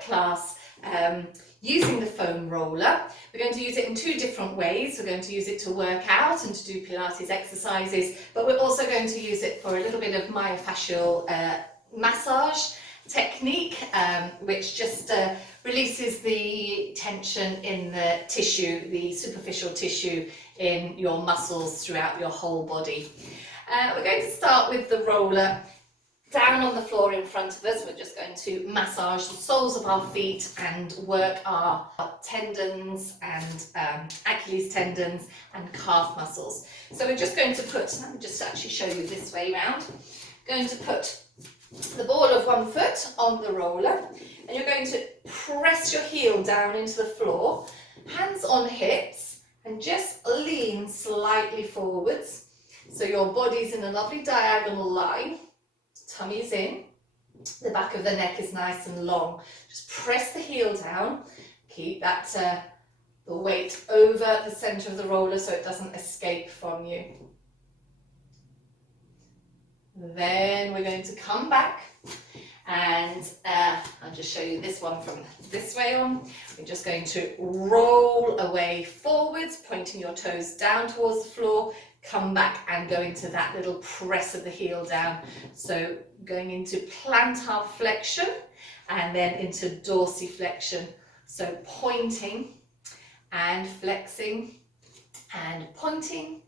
short class using the foam roller. We're going to use it in two different ways. We're going to use it to work out and to do Pilates exercises, but we're also going to use it for a little bit of myofascial massage technique, which just releases the tension in the tissue, the superficial tissue in your muscles throughout your whole body. We're going to start with the roller down on the floor in front of us. We're just going to massage the soles of our feet and work our tendons and Achilles tendons and calf muscles. So we're just going to put, let me just actually show you this way round. Going to put the ball of one foot on the roller, and you're going to press your heel down into the floor, hands on hips, and just lean slightly forwards. So your body's in a lovely diagonal line. Tummy's in, the back of the neck is nice and long. Just press the heel down, keep that the weight over the center of the roller so it doesn't escape from you. Then we're going to come back and I'll just show you this one from this way on. We're just going to roll away forwards, pointing your toes down towards the floor. Come back and go into that little press of the heel down. So going into plantar flexion and then into dorsiflexion. So pointing and flexing and pointing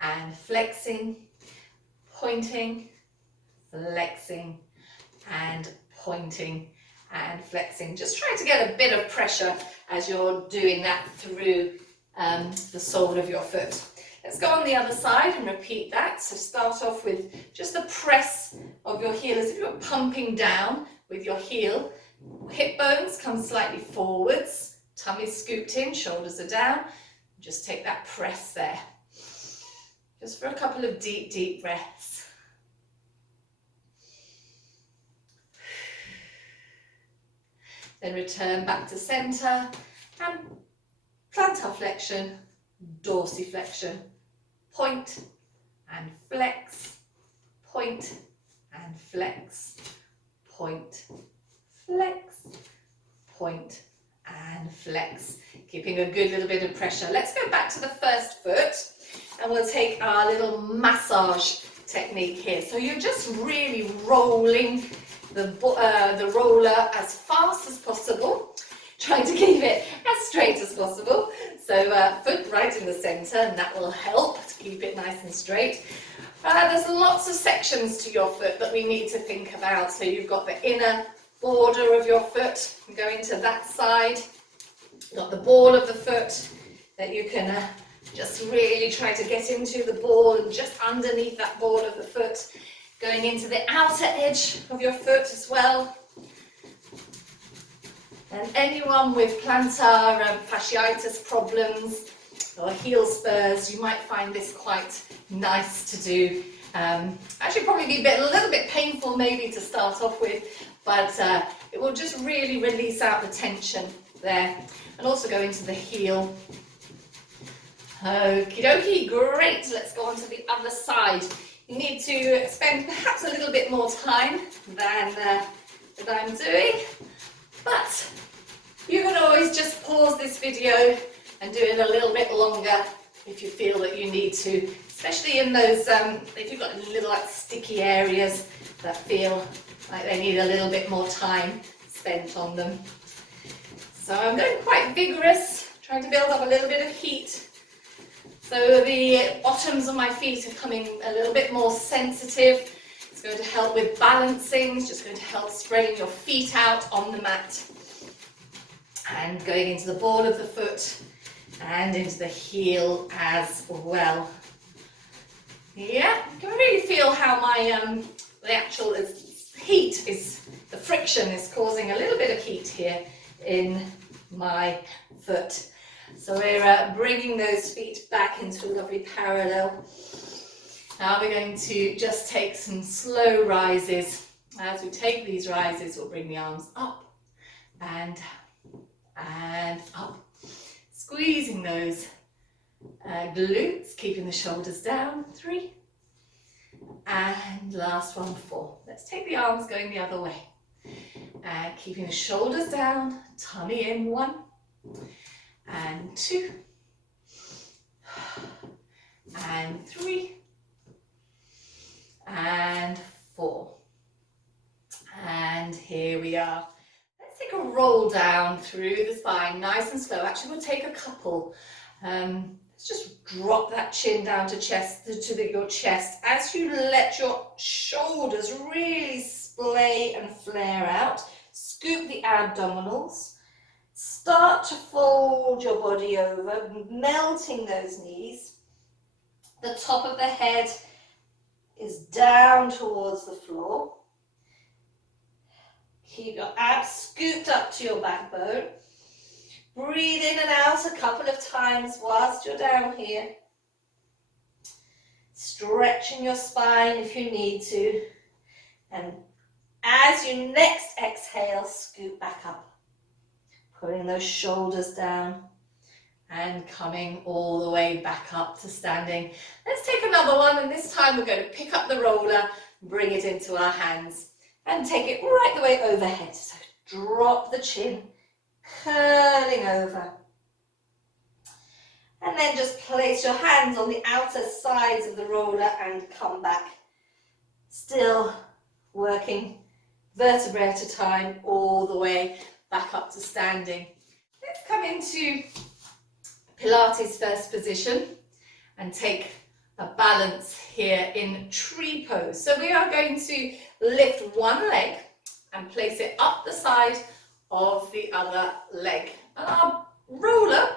and flexing, pointing, flexing and pointing and flexing. Just try to get a bit of pressure as you're doing that through the sole of your foot. Let's go on the other side and repeat that. So start off with just the press of your heel as if you're pumping down with your heel. Hip bones come slightly forwards, tummy scooped in, shoulders are down. Just take that press there. Just for a couple of deep, deep breaths. Then return back to center and plantar flexion, dorsiflexion. Point and flex, point and flex, point, flex, point and flex. Keeping a good little bit of pressure. Let's go back to the first foot and we'll take our little massage technique here. So you're just really rolling the roller as fast as possible, trying to keep it as straight as possible. So foot right in the center, and that will help to keep it nice and straight. There's lots of sections to your foot that we need to think about. So you've got the inner border of your foot, going to that side. You've got the ball of the foot that you can just really try to get into the ball, and just underneath that ball of the foot, going into the outer edge of your foot as well. And anyone with plantar fasciitis problems or heel spurs, you might find this quite nice to do. Actually probably be a little bit painful maybe to start off with, but it will just really release out the tension there. And also go into the heel. Okie dokie, great. Let's go on to the other side. You need to spend perhaps a little bit more time than I'm doing, but you can always just pause this video and do it a little bit longer if you feel that you need to, especially in those, if you've got little like sticky areas that feel like they need a little bit more time spent on them. So I'm going quite vigorous, trying to build up a little bit of heat. So the bottoms of my feet are coming a little bit more sensitive. It's going to help with balancing. It's just going to help spreading your feet out on the mat. And going into the ball of the foot and into the heel as well. Yeah, you can really feel how my the actual heat is, the friction is causing a little bit of heat here in my foot. So we're bringing those feet back into a lovely parallel. Now we're going to just take some slow rises. As we take these rises, we'll bring the arms up and up. Squeezing those glutes, keeping the shoulders down. 3. And last one, 4. Let's take the arms going the other way. And keeping the shoulders down, tummy in, 1 and 2 and 3 and 4. And here we are. Let's take a roll down through the spine, nice and slow. Actually, we'll take a couple. Let's just drop that chin down to your chest as you let your shoulders really splay and flare out. Scoop the abdominals. Start to fold your body over, melting those knees. The top of the head is down towards the floor. Keep your abs scooped up to your backbone. Breathe in and out a couple of times whilst you're down here. Stretching your spine if you need to. And as you next exhale, scoop back up. Putting those shoulders down and coming all the way back up to standing. Let's take another one, and this time we're going to pick up the roller, bring it into our hands and take it right the way overhead. So drop the chin, curling over. And then just place your hands on the outer sides of the roller and come back. Still working vertebrae at a time all the way back up to standing. Let's come into Pilates first position and take a balance here in tree pose. So we are going to lift one leg and place it up the side of the other leg. And our roller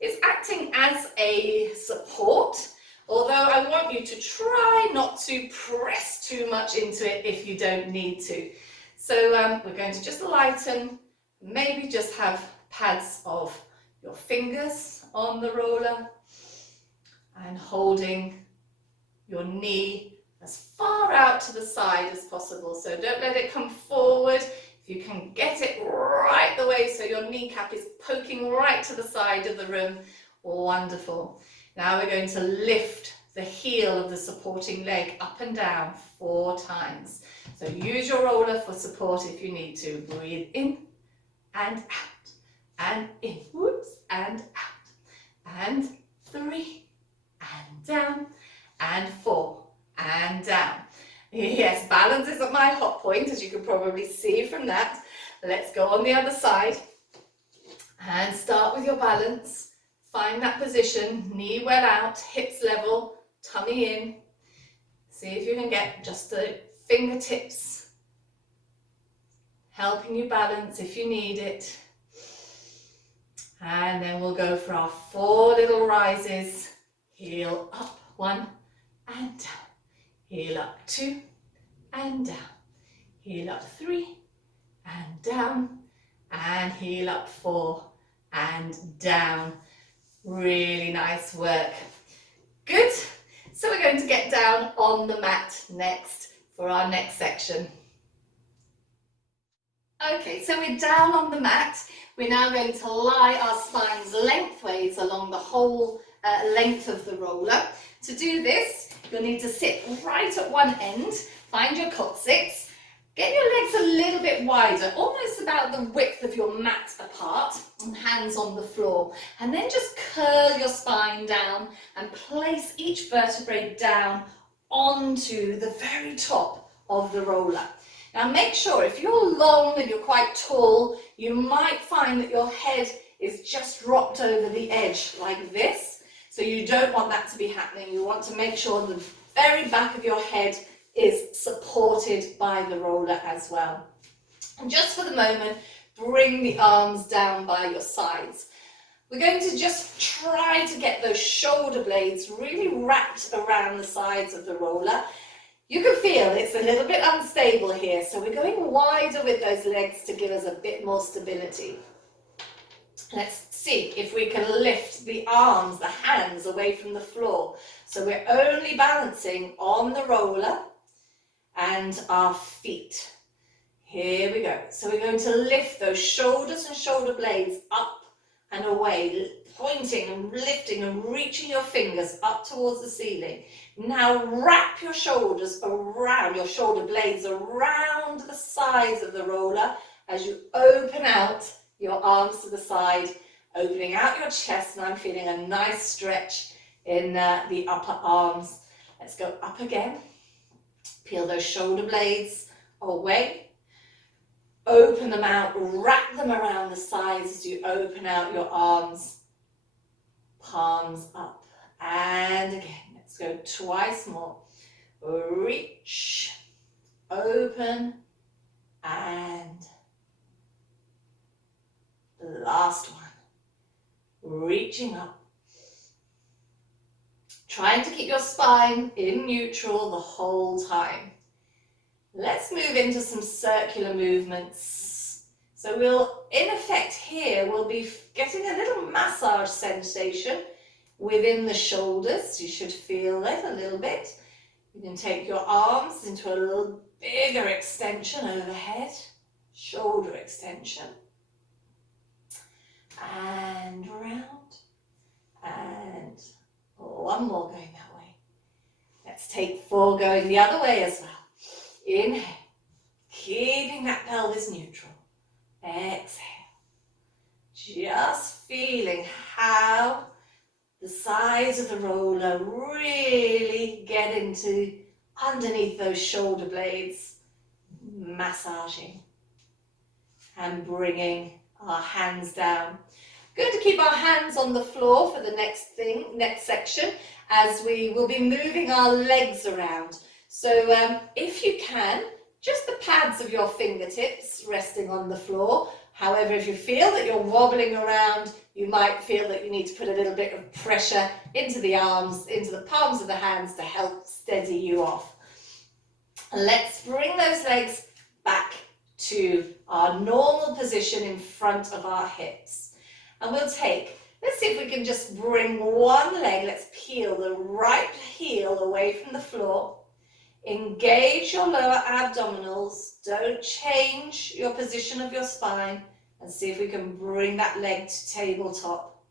is acting as a support, although I want you to try not to press too much into it if you don't need to. So we're going to just lighten, maybe just have pads of your fingers on the roller and holding your knee as far out to the side as possible. So don't let it come forward. If you can get it right the way so your kneecap is poking right to the side of the room, wonderful. Now we're going to lift the heel of the supporting leg up and down 4 times. So use your roller for support if you need to. Breathe in and out and in, whoops, and out, and 3 and down, and 4 and down. Yes, balance is at my hot point, as you can probably see from that. Let's go on the other side and start with your balance. Find that position, knee well out, hips level, tummy in. See if you can get just the fingertips helping you balance if you need it. And then we'll go for our 4 little rises. Heel up, 1 and down. Heel up, 2 and down. Heel up, 3 and down. And heel up, 4 and down. Really nice work. Good. So we're going to get down on the mat next for our next section. Okay, so we're down on the mat. We're now going to lie our spines lengthways along the whole length of the roller. To do this, you'll need to sit right at one end, find your coccyx, get your legs a little bit wider, almost about the width of your mat apart, and hands on the floor. And then just curl your spine down and place each vertebrae down onto the very top of the roller. Now make sure if you're long and you're quite tall, you might find that your head is just dropped over the edge like this. So you don't want that to be happening. You want to make sure the very back of your head is supported by the roller as well. And just for the moment, bring the arms down by your sides. We're going to just try to get those shoulder blades really wrapped around the sides of the roller. You can feel it's a little bit unstable here, so we're going wider with those legs to give us a bit more stability. Let's see if we can lift the arms, the hands away from the floor. So we're only balancing on the roller and our feet. Here we go. So we're going to lift those shoulders and shoulder blades up and away, pointing and lifting and reaching your fingers up towards the ceiling. Now wrap your shoulders around, your shoulder blades around the sides of the roller as you open out your arms to the side, opening out your chest, and I'm feeling a nice stretch in the upper arms. Let's go up again. Peel those shoulder blades away. Open them out, wrap them around the sides as you open out your arms. Palms up. And again, let's go twice more. Reach, open, and last one. Reaching up. Trying to keep your spine in neutral the whole time. Let's move into some circular movements. So we'll, in effect here, we'll be getting a little massage sensation within the shoulders. You should feel it a little bit. You can take your arms into a little bigger extension overhead, shoulder extension. And round, and one more going that way. Let's take 4 going the other way as well. Inhale, keeping that pelvis neutral. Exhale, just feeling how the sides of the roller really get into underneath those shoulder blades, massaging and bringing our hands down. Going to keep our hands on the floor for the next section, as we will be moving our legs around. So if you can, just the pads of your fingertips resting on the floor. However, if you feel that you're wobbling around, you might feel that you need to put a little bit of pressure into the arms, into the palms of the hands to help steady you off. Let's bring those legs back to our normal position in front of our hips. And we'll take, let's see if we can just bring one leg, let's peel the right heel away from the floor. Engage your lower abdominals, don't change your position of your spine, and see if we can bring that leg to tabletop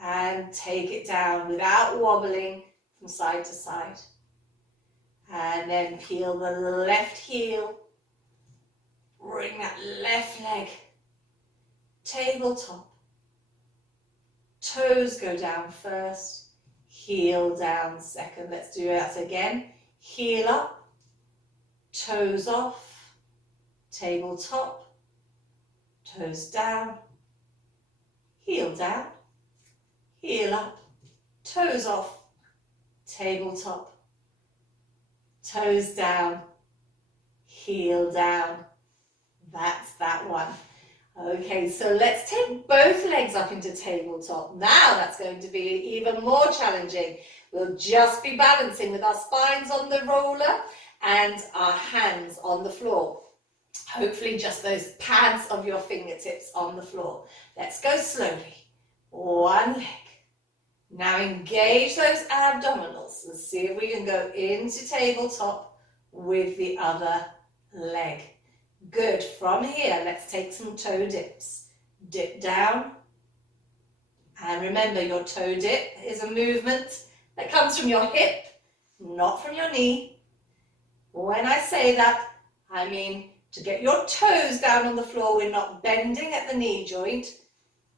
and take it down without wobbling from side to side. And then peel the left heel, bring that left leg tabletop. Toes go down first, heel down second. Let's do that again. Heel up, toes off, tabletop, toes down, heel down, heel up, toes off, tabletop, toes down, heel down. That's that one. Okay, so let's take both legs up into tabletop. Now that's going to be even more challenging. We'll just be balancing with our spines on the roller and our hands on the floor. Hopefully just those pads of your fingertips on the floor. Let's go slowly. One leg. Now engage those abdominals and see if we can go into tabletop with the other leg. Good. From here, let's take some toe dips. Dip down. And remember, your toe dip is a movement that comes from your hip, not from your knee. When I say that, I mean to get your toes down on the floor. We're not bending at the knee joint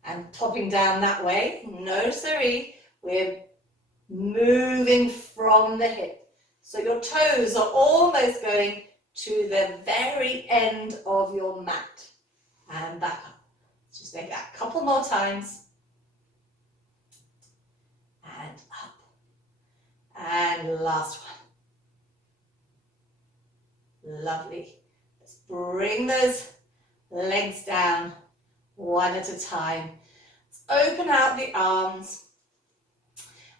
and popping down that way. No siree. We're moving from the hip. So your toes are almost going to the very end of your mat. And back up. Just make that a couple more times. And up. And last one. Lovely. Let's bring those legs down one at a time. Let's open out the arms.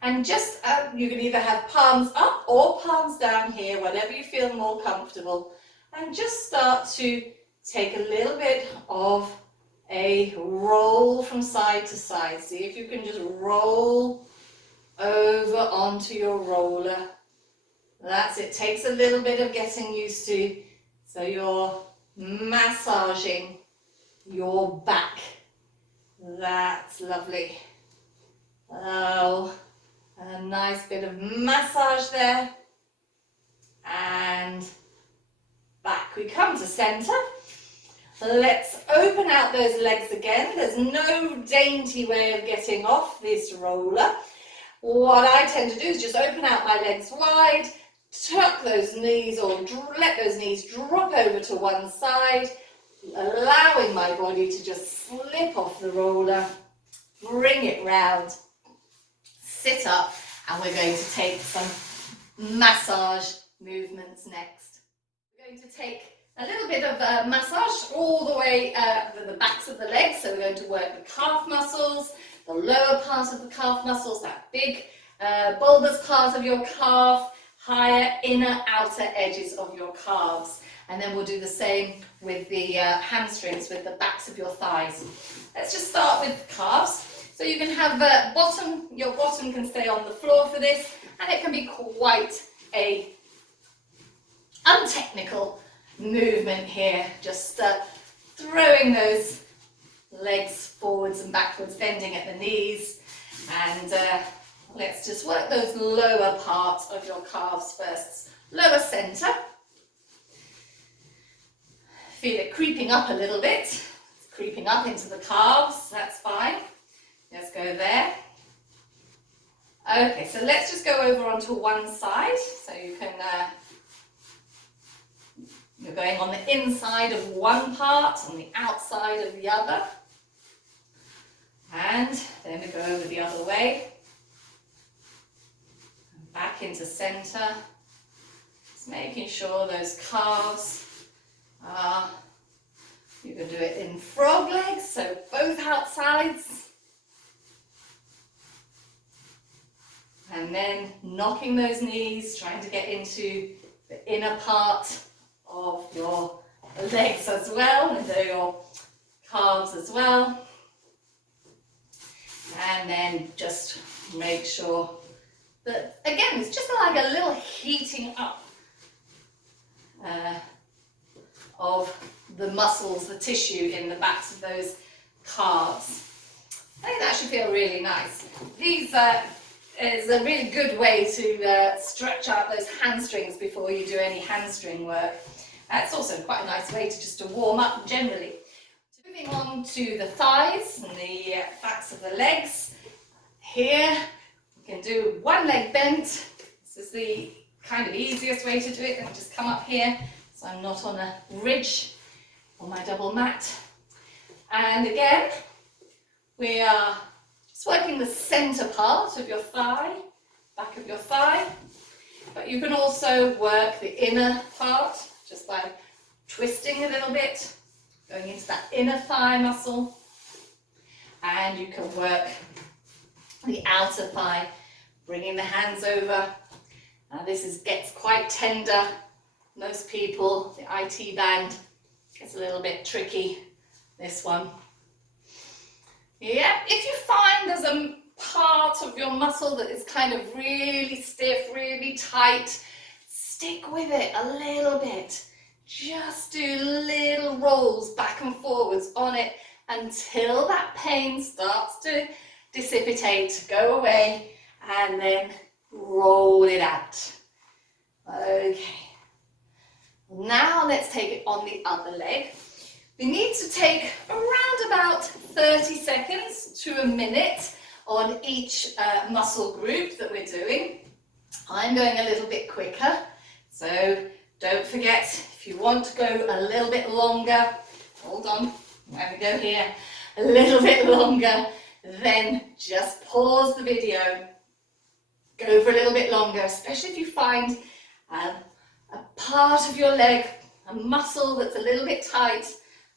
And just, you can either have palms up or palms down here, whatever you feel more comfortable. And just start to take a little bit of a roll from side to side. See if you can just roll over onto your roller. That's it. Takes a little bit of getting used to. So you're massaging your back. That's lovely. Oh, a nice bit of massage there. And back we come to center. Let's open out those legs again. There's no dainty way of getting off this roller. What I tend to do is just open out my legs wide, tuck those knees or let those knees drop over to one side, allowing my body to just slip off the roller, bring it round, sit up, and we're going to take some massage movements next. We're going to take a little bit of massage all the way to the backs of the legs. So we're going to work the calf muscles, the lower part of the calf muscles, that big bulbous part of your calf, higher inner outer edges of your calves. And then we'll do the same with the hamstrings, with the backs of your thighs. Let's just start with calves. So you can have your bottom can stay on the floor for this, and it can be quite a untechnical movement here. Just throwing those legs forwards and backwards, bending at the knees, and let's just work those lower parts of your calves first. Lower center. Feel it creeping up a little bit. It's creeping up into the calves, that's fine. Let's go there. Okay, so let's just go over onto one side. So you can, you're going on the inside of one part, on the outside of the other. And then we go over the other way. And back into center. Just making sure those calves are, you can do it in frog legs, so both outsides. And then knocking those knees, trying to get into the inner part of your legs as well, and your calves as well. And then just make sure that, again, it's just like a little heating up of the muscles, the tissue in the backs of those calves. I think that should feel really nice. These is a really good way to stretch out those hamstrings before you do any hamstring work. It's also quite a nice way to warm up generally. Moving on to the thighs and the backs of the legs. Here we can do one leg bent. This is the kind of easiest way to do it. Let me just come up here so I'm not on a ridge on my double mat. And again, we are just working the center part of your thigh, back of your thigh, but you can also work the inner part just by twisting a little bit, going into that inner thigh muscle, and you can work the outer thigh, bringing the hands over. Now this gets quite tender. Most people, the IT band gets a little bit tricky, this one. Yeah, if you find there's a part of your muscle that is kind of really stiff, really tight, stick with it a little bit. Just do little rolls back and forwards on it until that pain starts to dissipate, go away, and then roll it out. Okay. Now let's take it on the other leg. We need to take around about 30 seconds to a minute on each muscle group that we're doing. I'm going a little bit quicker, so don't forget, if you want to go a little bit longer, hold on, there we go here, a little bit longer, then just pause the video, go for a little bit longer, especially if you find a part of your leg, a muscle that's a little bit tight,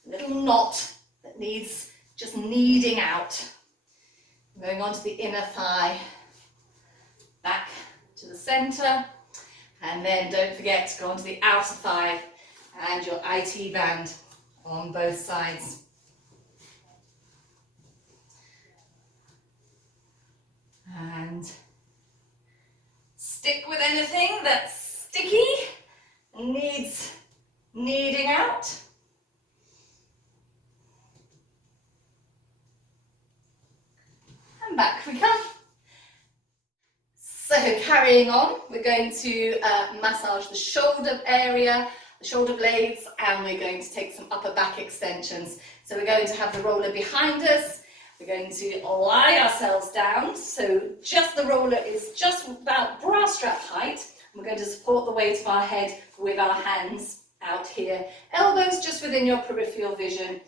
a little knot that needs just kneading out. Going on to the inner thigh, back to the center, and then don't forget to go onto the outer thigh and your IT band on both sides. And stick with anything that's sticky and needs kneading out. back we come. So carrying on, we're going to massage the shoulder area, the shoulder blades, and we're going to take some upper back extensions. So we're going to have the roller behind us. We're going to lie ourselves down, so just the roller is just about bra strap height. We're going to support the weight of our head with our hands out here. Elbows just within your peripheral vision.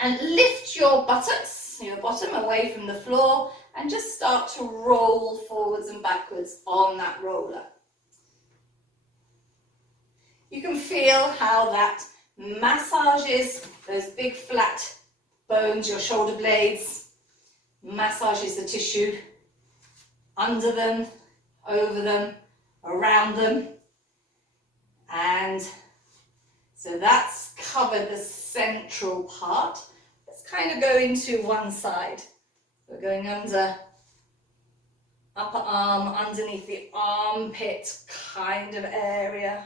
And lift your buttocks, your bottom away from the floor, and just start to roll forwards and backwards on that roller. You can feel how that massages those big flat bones, your shoulder blades, massages the tissue under them, over them, around them. And so that's covered the central part. Let's kind of go into one side. We're going under upper arm, underneath the armpit kind of area.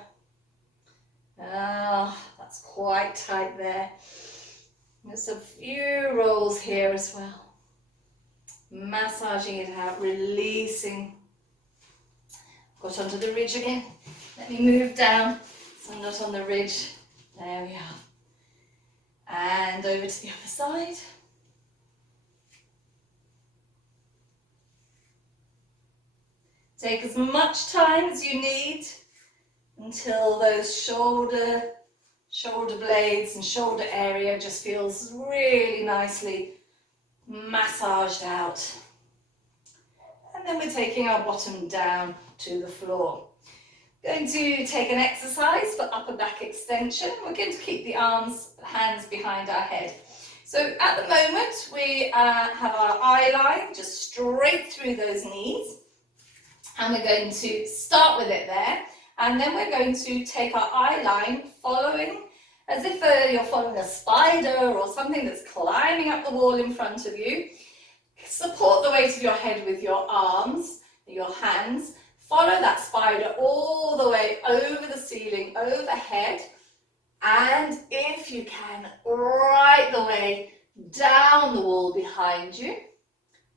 Ah, that's quite tight there. There's a few rolls here as well. Massaging it out, releasing. Got onto the ridge again. Let me move down so I'm not on the ridge. There we are. And over to the other side. Take as much time as you need until those shoulder blades and shoulder area just feels really nicely massaged out. And then we're taking our bottom down to the floor. Going to take an exercise for upper back extension. We're going to keep the hands behind our head. So at the moment we have our eye line just straight through those knees. And we're going to start with it there. And then we're going to take our eye line following, as if you're following a spider or something that's climbing up the wall in front of you. Support the weight of your head with your arms, your hands. Follow that spider all the way over the ceiling, overhead. And if you can, right the way down the wall behind you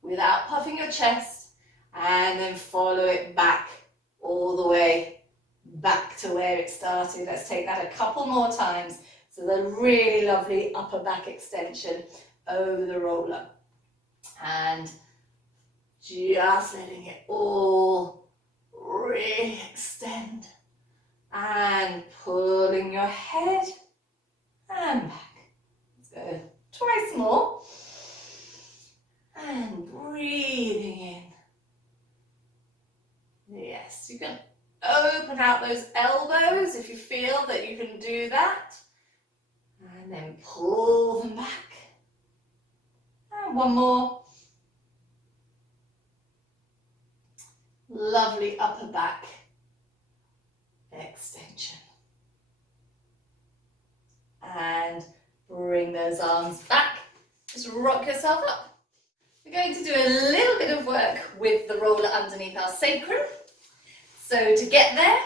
without puffing your chest. And then follow it back all the way back to where it started. Let's take that a couple more times. So the really lovely upper back extension over the roller. And just letting it all really extend. And pulling your head and back. Let's go twice more. And breathing in. Yes, you can open out those elbows if you feel that you can do that. And then pull them back. And one more. Lovely upper back extension. And bring those arms back. Just rock yourself up. We're going to do a little bit of work with the roller underneath our sacrum. So to get there,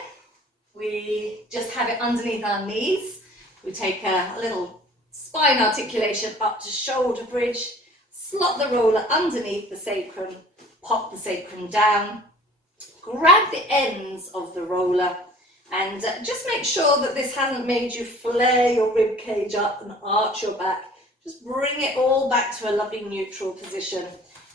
we just have it underneath our knees. We take a little spine articulation up to shoulder bridge, slot the roller underneath the sacrum, pop the sacrum down, grab the ends of the roller, and just make sure that this hasn't made you flare your rib cage up and arch your back. Just bring it all back to a lovely neutral position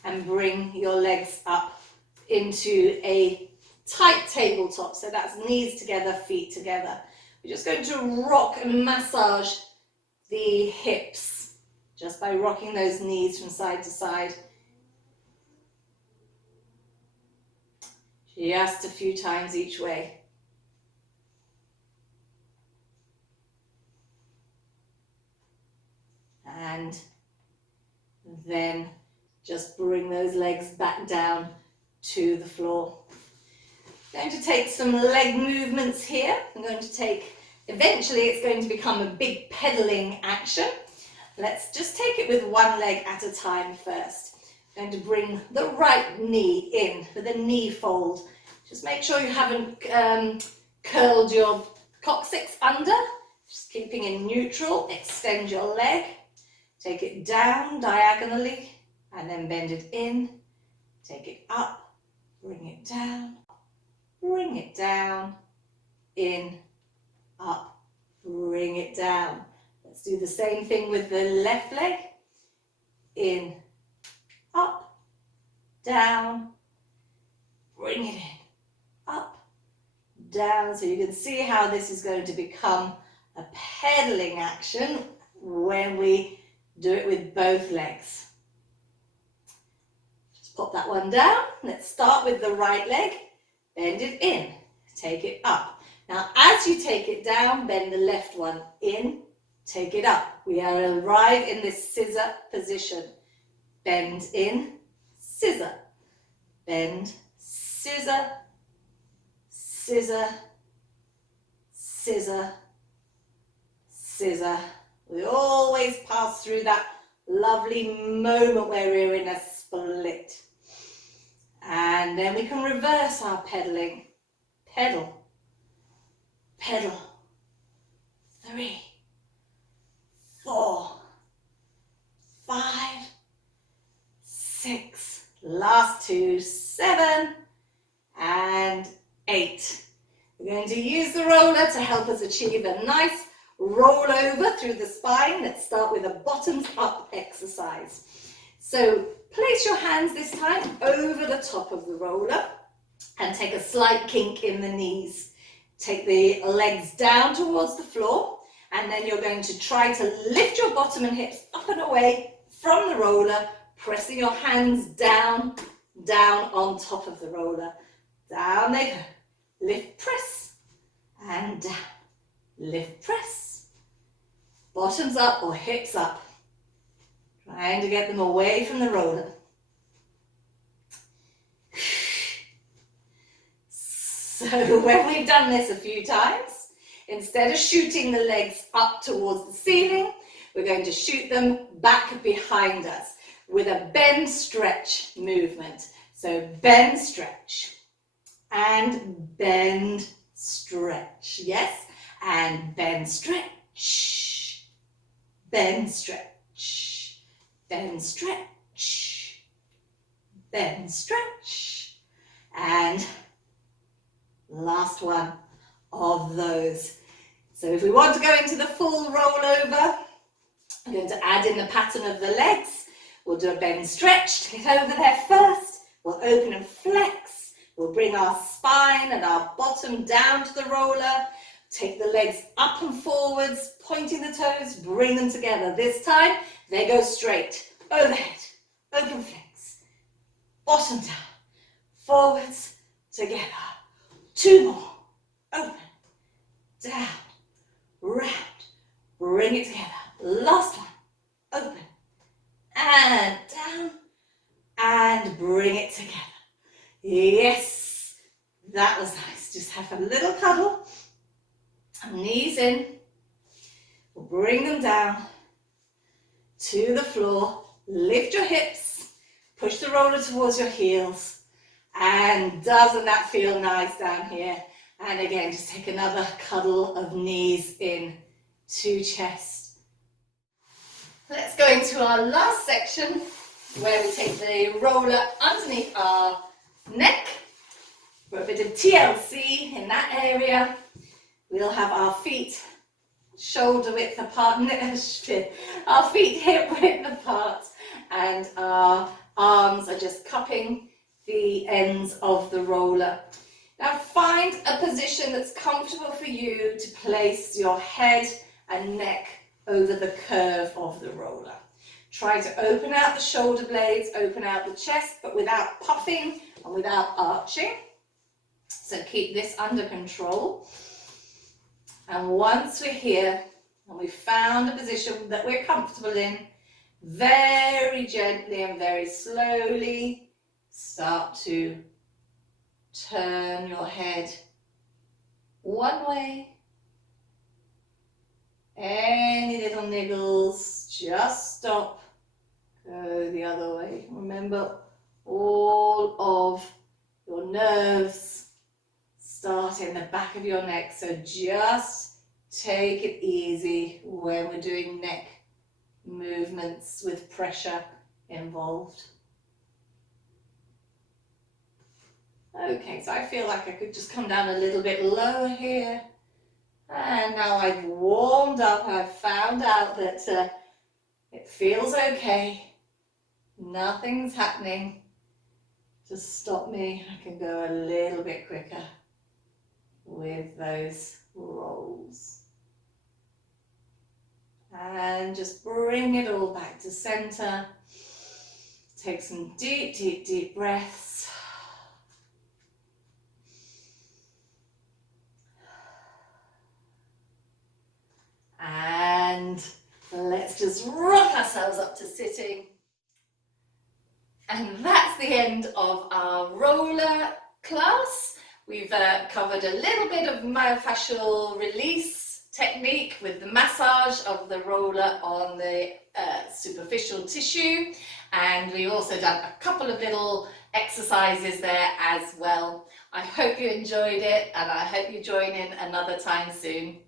and bring your legs up into a tight tabletop. So that's knees together, feet together. We're just going to rock and massage the hips just by rocking those knees from side to side. Just a few times each way. And then just bring those legs back down to the floor. I'm going to take some leg movements here. I'm going to take, eventually it's going to become a big pedaling action. Let's just take it with one leg at a time first. I'm going to bring the right knee in with a knee fold. Just make sure you haven't curled your coccyx under. Just keeping in neutral, extend your leg. Take it down diagonally and then bend it in, take it up, bring it down, bring it down, in, up, bring it down. Let's do the same thing with the left leg. In, up, down, bring it in, up, down. So you can see how this is going to become a pedaling action when we do it with both legs. Just pop that one down. Let's start with the right leg. Bend it in, take it up. Now as you take it down, bend the left one in, take it up. We arrive in this scissor position. Bend in, scissor, bend, scissor, scissor, scissor, scissor. We always pass through that lovely moment where we're in a split. And then we can reverse our pedaling. Pedal, pedal, 3, 4, 5, 6, last 2, 7, and 8. We're going to use the roller to help us achieve a nice roll over through the spine. Let's start with a bottoms up exercise. So place your hands this time over the top of the roller and take a slight kink in the knees. Take the legs down towards the floor, and then you're going to try to lift your bottom and hips up and away from the roller, pressing your hands down, down on top of the roller. Down they go. Lift, press, and down. Lift, press. Bottoms up or hips up. Trying to get them away from the roller. So when we've done this a few times, instead of shooting the legs up towards the ceiling, we're going to shoot them back behind us with a bend stretch movement. So bend stretch and bend stretch. Yes, and bend stretch, bend stretch, bend stretch, bend stretch, and last one of those. So if we want to go into the full roll over, I'm going to add in the pattern of the legs. We'll do a bend stretch to get over there first. We'll open and flex. We'll bring our spine and our bottom down to the roller. Take the legs up and forwards, pointing the toes, bring them together. This time, they go straight. Overhead, open flex. Bottom down, forwards, together. 2 more. Open, down, round. Bring it together. Last one. Open, and down, and bring it together. Yes, that was nice. Just have a little cuddle. Knees in. We'll bring them down to the floor. Lift your hips. Push the roller towards your heels. And doesn't that feel nice down here? And again, just take another cuddle of knees in to chest. Let's go into our last section where we take the roller underneath our neck for a bit of TLC in that area. We'll have our feet shoulder width apart, our feet hip width apart, and our arms are just cupping the ends of the roller. Now find a position that's comfortable for you to place your head and neck over the curve of the roller. Try to open out the shoulder blades, open out the chest, but without puffing and without arching. So keep this under control. And once we're here and we've found a position that we're comfortable in, very gently and very slowly start to turn your head one way. Any little niggles, just stop, go the other way. Remember, all of your nerves start in the back of your neck, so just take it easy when we're doing neck movements with pressure involved. Okay, so I feel like I could just come down a little bit lower here. And now I've warmed up, I've found out that it feels okay. Nothing's happening to stop me. I can go a little bit quicker with those rolls. And just bring it all back to center. Take some deep, deep, deep breaths. And let's just rock ourselves up to sitting. And that's the end of our roller class. We've covered a little bit of myofascial release technique with the massage of the roller on the superficial tissue. And we've also done a couple of little exercises there as well. I hope you enjoyed it, and I hope you join in another time soon.